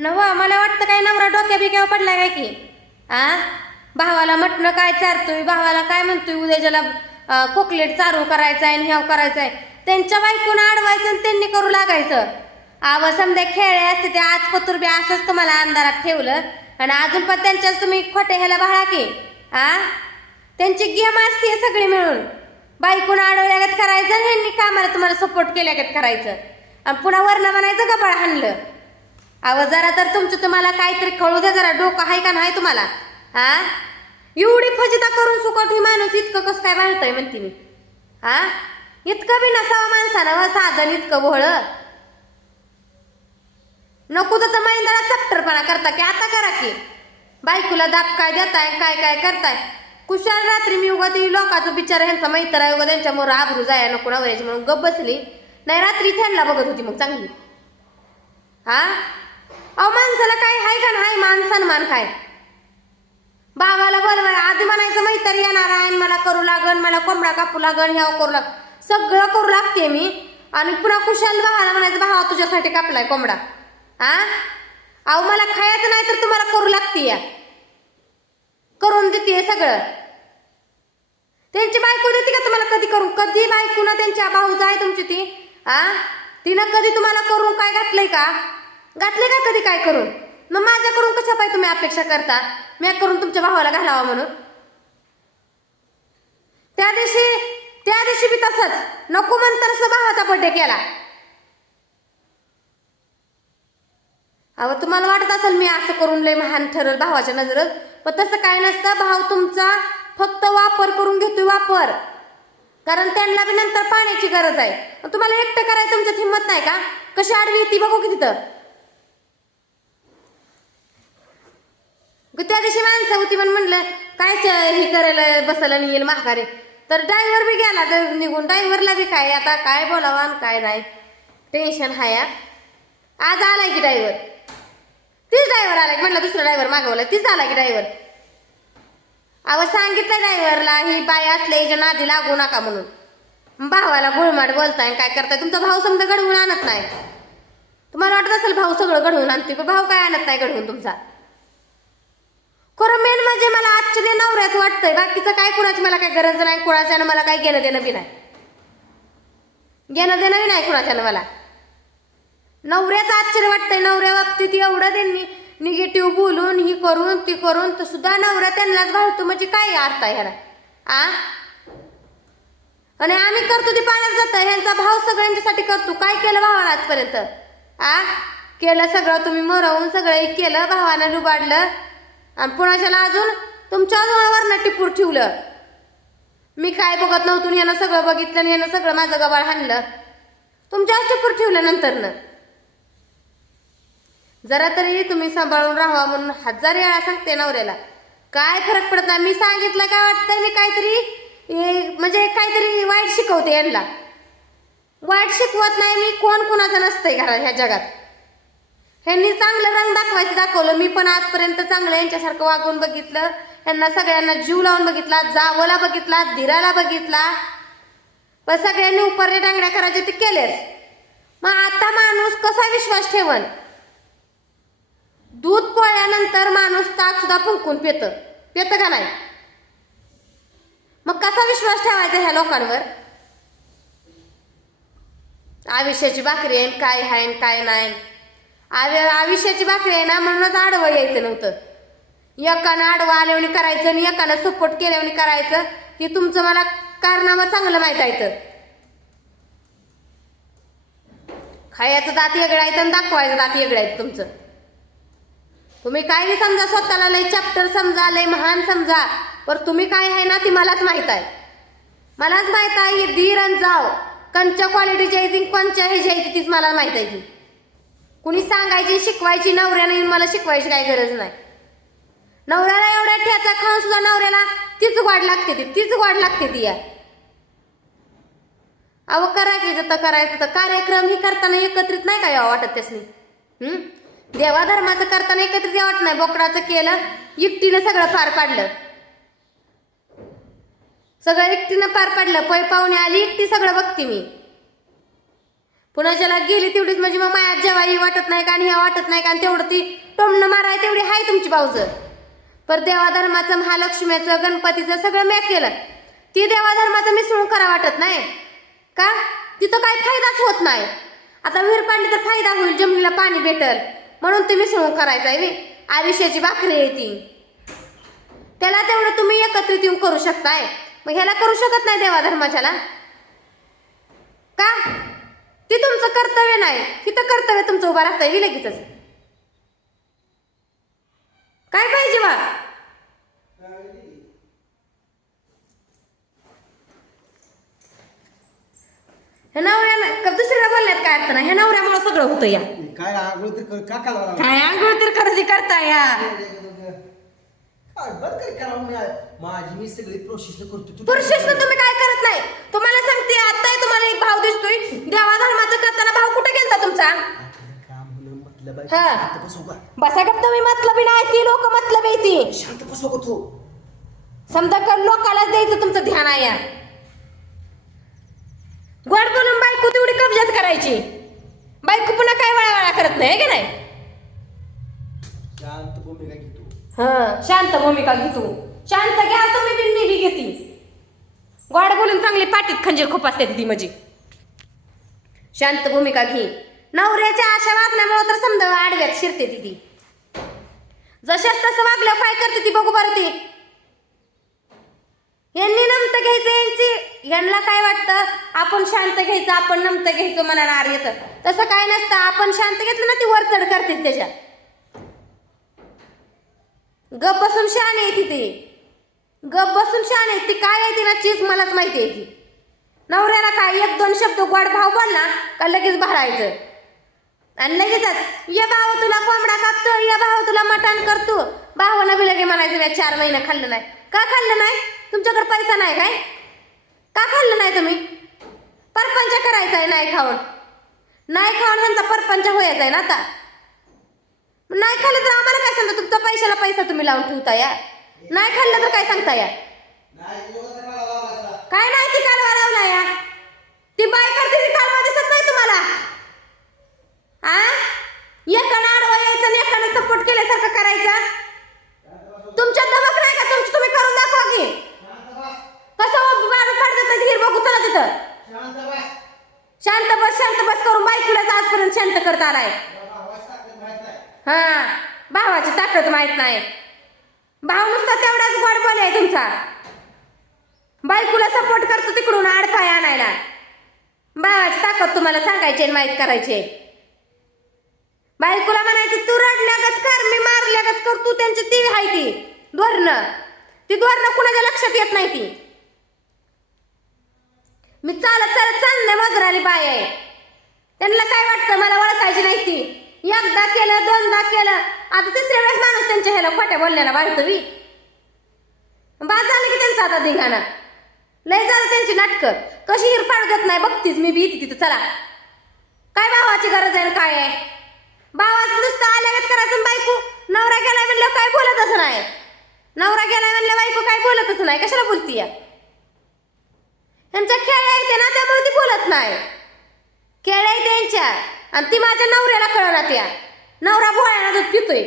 नव मला वाटतं काय नवरा डोक्या बिक्यावर पडला काय की? आ? भावाला म्हटणं काय चारतोय? भावाला काय म्हणतोय? उद्या ज्याला कोकलेट चारू करायचं आहे ह्याव करायचं आहे. त्यांच्या बायकून अडवायचं आणि त्यांनी करू लागायचं. आव समजा खेळले असते ते आज पतुर बी असंच तुम्हाला अंधारात ठेवलं. आणि अजून पण त्यांच्याच तुम्ही खोटे ह्याला भाळा की? आ? त्यांची गेम असते सगळी मिळून. बायकून अडवल्यागत करायचं आणि ह्यांनी कामाला तुम्हाला सपोर्ट केल्यागत करायचं. आणि पुन्हा वर्ण म्हणायचं गबाळ हाणलं. अहो जरा तर तुमचं तुम्हाला काहीतरी कळू दे जरा डोकं आहे का नाही तुम्हाला? हा? एवढी फजिता करून सुकट ही माणूस इतकं कसं काय बाळतय म्हणते मी? हा? इतकं बी नसावं माणसानं व साधन इतकं भोळ. नको तसं माहिंदाला चपटरपणा करता की आता करा की. बायकोला दाब काय देताय काय काय करताय? कुशाल रात्री मी उगा ती लोकांचं बिचार ह्यांचा मैत्र आहे उगा त्यांच्यामुळं आबरू जाया नको नवऱ्याची म्हणून गप बसली. नाही रात्री त्यांना बघत होती मग चांगली. हा? अहो माणसाला काय हाय का नाही? मान सन्मान काय? बाबाला बोलवाय आधी म्हणायचं मैत्री येणार आहे आणि मला करू लागन मला कोंबडा कापू लागन ह्या करू लाग सगळं करू लागते मी. आणि पुन्हा कुशाल भावाला म्हणायचं भावा तुझ्यासाठी कापलाय कोंबडा. हा अहो मला खायचं नाही तर तुम्हाला करू लागते या. करून देते सगळं. त्यांची बायको देते का तुम्हाला कधी करून? कधी बायको ना त्यांच्या भाऊज आहे तुमची ती? हा तिनं कधी तुम्हाला करून काय घातलंय का? घातले का कधी काय करून? मग माझ्याकडून कशा पाय तुम्ही अपेक्षा करता? मी करून तुमच्या भावाला घालावा म्हणून. त्या दिवशी त्या दिवशी बी तसंच. नको म्हणतर भावाचा बड्डे केला. अहो तुम्हाला वाटत असेल मी असं करून लय महान ठरल भावाच्या नजरेत? पण तसं काय नसतं. भाव तुमचा फक्त वापर करून घेतोय वापर. कारण त्यांना बी नंतर पाण्याची गरज आहे. मग तुम्हाला एकटं करायचं तुमच्यात हिंमत नाही का? कशी आडवी ती बघू की तिथं? त्या दिवशी माणसं होती पण म्हणलं काय हे करायला बसायला निघेल महाकारे तर ड्रायव्हर बी गेला तर निघून ड्रायव्हरला बी काय? आता काय बोलावा आणि काय नाही? टेन्शन हाय आज आलाय की ड्रायव्हर तीच ड्रायव्हर आलाय की म्हटलं दुसरा ड्रायव्हर मागवला तीच आला की ड्रायव्हर अहो सांगितलं ड्रायव्हरला ही बाई असल्याच्या नादी लागू नका म्हणून. भावाला गुळमाट बोलताय काय करताय? तुमचा भाऊ समजा घडवून आणत नाही. तुम्हाला वाटत असेल भाऊ सगळं घडवून आणते पण भाऊ काय आणत नाही घडवून तुमचा? खरं मेन म्हणजे मला आश्चर्य नवऱ्याच वाटतंय. बाकीचं काय कुणाची मला काय गरज नाही कुणाच्यानं मला काय घेणं देणं बी नाही. घेणं देणं बी नाही कुणाच्यानं मला. नवऱ्याचं आश्चर्य वाटतंय नवऱ्या बाबतीत एवढं त्यांनी निगेटिव्ह बोलून ही करून ती करून तर सुद्धा नवरा त्यांनाच भावतो. म्हणजे काय अर्थ आहे ह्याला? आ? आणि आम्ही करतो ते पाण्यात जातं. ह्यांचा भाव सगळ्यांच्यासाठी करतो. काय केलं भावाला आजपर्यंत? आ? केलं सगळं. तुम्ही मरवून सगळं केलं. भावानं लुबाडलं. आणि पुण्याच्याला अजून तुमच्या जवळवर टिपूर ठेवलं. मी काय बघत नव्हतो यानं सगळं बघितलं आणि यानं सगळं माझं गबाळ हाणलं. तुमच्याच टिपूर ठेवलं नंतरनं. जरा तरी तुम्ही सांभाळून राहावा म्हणून हजार वेळा सांगते नवऱ्याला. काय फरक पडत नाही. मी सांगितलं काय वाटतंय? मी काहीतरी म्हणजे काहीतरी वाईट शिकवते यांना. वाईट शिकवत नाही मी. कोण कोणाचं नसतंय घरात ह्या जगात. ह्यांनी चांगलं रंग दाखवायचं दाखवलं. मी पण आजपर्यंत चांगलं यांच्यासारखं वागून बघितलं. ह्यांना सगळ्यांना जीव लावून बघितला जावला बघितला धीराला बघितला. पण सगळ्यांनी उपरले डांगड्या करायचे ते केलेच. मग आता माणूस कसा विश्वास ठेवन? दूध पोळल्यानंतर माणूस ताक सुद्धा फुंकून पितं. पेत का नाही? मग कसा विश्वास ठेवायचा ह्या लोकांवर? आयुष्याची भाकरी आहे काय आहे काय नाही. आज आयुष्याची भाकरी आहे ना म्हणूनच आडवं यायचं नव्हतं. एकानं आडवं आल्यावणी करायचं आणि एकानं सपोर्ट केल्यावणी करायचं. हे तुमचं मला कारनामा चांगलं माहीत आहे तर खायचं दात वेगळं आहे आणि दाखवायचं दात वेगळं आहे तुमचं. तुम्ही काय नाही समजा स्वतःला लय चॅप्टर समजा लय महान समजा. पर तुम्ही काय आहे ना ती मलाच माहीत आहे. मलाच माहीत आहे हे धीर आणि जाव. कंच्या क्वालिटीची आहे ती कोणच्या ह्याची आहे तीच मला माहीत आहे ती. कुणी सांगायची शिकवायची नवऱ्याने येऊन मला शिकवायची काय गरज नाही. नवऱ्याला एवढ्या ठ्याचा खाऊन सुद्धा नवऱ्याला तीच वाढ लागते ती तीच वाढ लागते ती या. अहो करायचं तर करायचं तर कार्यक्रम ही करताना एकत्रित नाही का यावं वाटत त्यासनी? देवाधर्माचं करताना एकत्रित या वाटत नाही. बोकडाचं केलं एकटीनं सगळं पार पाडलं. सगळं एकटीनं पार पाडलं. पै पाहुणे आली एकटी सगळं बघते मी. पुन्हा ज्याला गेली तेवढीच म्हणजे मग माया जेवाई वाटत नाही का आणि ह्या वाटत नाही का आणि तेवढं ती टोमणं माराय तेवढी आहे तुमची भाऊजं. पर देवाधर्माचं महालक्ष्मीचं गणपतीचं सगळं मॅक केलं. ती देवाधर्माचं मिसळून करा वाटत नाही. का? तिथं काही फायदाच होत नाही. आता विहीर पाणी तर फायदा होईल जमिनीला पाणी भेटल. म्हणून ते मिसळून करायचं आहे बे. आयुष्याची भाकरी आहे ती. त्याला तेवढं तुम्ही एकत्रित येऊन करू शकताय. मग ह्याला करू शकत नाही देवाधर्माच्याला. का? ते तुमचं कर्तव्य नाही. तिथं कर्तव्य तुमचं उभं राहतंय. बी लगेचच. काय पाहिजे बा? ह्या नवऱ्यानं का दुसऱ्याला बोलण्यात काय अर्थ नाही? ह्या नवऱ्यामुळे सगळं होतं या. काय आंघोळ तर काय आंघोळ तर करायची करता या. माझी मी सगळी प्रोसेस करतो पुरुषच तुम्ही काय करत नाही तुम्हाला सांगते आता तुम्हाला एक भाव दिसतोय देवा धर्माचं करताना भाव कुठे गेलता तुमचा आपलं काम होणं मतलब आहे. हा. शांत बसू का बसा का तुम्ही मतलबी नाही ती लोक मतलबी ती। शांत बसू का तू। समजा का लोकाला द्यायचं तुमचं ध्यान आहे या। गोड बोलून बायको तेवढी कब्जात करायची। बायको पुन्हा काय वळा करत नाही का नाही? शांत भूमिका घेतो हा शांत भूमिका घेतो शांत घ्या तुम्ही बिन मी बी घेती। गोड बोलून चांगली पाठीत खंजीर खूप असते ती म्हणजे शांत भूमिका घे। नवऱ्याच्या आशा वागण्यामुळे तर समजा आडव्यात शिरते ती ती. जशाच तसं वागल्यावर काय करते ती बघू बरं ती. यांनी नमतं घ्यायचं यांची. यांना काय वाटतं? आपण शांत घ्यायचं आपण नमतं घ्यायचं मनाला आर येतं. तसं काय नसतं. आपण शांत घेतलं ना ती वर चढ करते त्याच्या. गप बसून शान आहे ती ती. गप बसून शान आहे. ती काय आहे ती ना चीज मलाच माहिती आहे ती. नवऱ्याला काय एक दोन शब्द गोड भाव बोलला का लगेच भरायचं. आणि लगेचच ये भाऊ तुला कोंबडा कापतो ये भाऊ तुला मटण करतो. भावाला बी लगे म्हणायचं मी चार महिना खाल्लं नाही. का खाल्लं नाही? तुमच्याकडे पैसा नाही काय? का खाल्लं नाही तुम्ही? परपंच करायचा आहे नाही खाऊन. नाही खाऊन ह्यांचा परपंच व्हायचा आहे ना आता. नाही खाल्लं तर आम्हाला काय सांगता? तुमचा पैशाला पैसा तुम्ही लावून ठेवता या. नाही खाल्लं तर काय सांगता या? काय नाही ती कालवा लावला या. ती बाय करते ती कालवा दिसत नाही तुम्हाला. आ? एकानं आडवा यायचं आणि एकानं सपोर्ट केल्यासारखं करायचा? तुमच्या दमक नाही का? तुमचं तुम्ही करून दाखवा की. कसं बाजू काढत नाही हिर बघू चला तिथं. शांत बस शांत बस करून बायकोलाच आजपर्यंत शांत करता आलाय. हा. भावाची ताकद माहीत नाही. भाव नुसता तेवढाच गोड आहे तुमचा. बायकोला सपोर्ट करतो तिकडून आडपाय आणायला. भावाची ताकद तुम्हाला सांगायची आणि माहीत करायची. बायकोला म्हणायचं तू रडल्यागत कर मी मारल्यागत कर तू त्यांची ती आहे ती धोरणं. ती धोरणं कुणाच्या लक्षात येत नाही ती. मी चालत चालत चालले मजुराली बाय. आहे त्यांना काय वाटतं मला ओळखायची नाही ती. एकदा केलं दोनदा केलं. आता तिसऱ्या वेळेस माणूस त्यांच्या ह्याला खोट्या बोलल्याला वाढतो मी बाद झालं की त्यांचं आता धिंगाणा. लय झालं त्यांची नाटकं. कशी हिर पाडू नाही बघतीच मी बी तिथं चला. काय भावाची गरज आहे काय आहे? भावाचं नुसतं आल्यागत करायचं बायको नवरा गेलाय म्हणलं काय बोलतच नाही. नवरा गेलाय म्हणलं बायको काय बोलतच नाही. कशाला बोलती या? यांच्या खेळ येते ना त्यामुळे ती बोलत नाही. खेळ आहे त्यांच्या आणि ती माझ्या नवऱ्याला कळणार त्या. नवरा भोळ्याना दूध पितोय.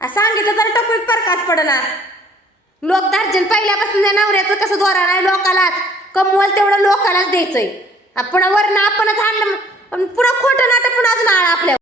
सांगितलं तर टपरीत फरकाच पडणार. लोक दार्जन पहिल्यापासून त्या नवऱ्याचं कसं दोरा नाही लोकालाच. कमवल तेवढं लोकालाच द्यायचंय. आपण पुन्हा वरनं आपणच आणलं पुन्हा खोटं नाटक पुन्हा अजून आळ आपल्या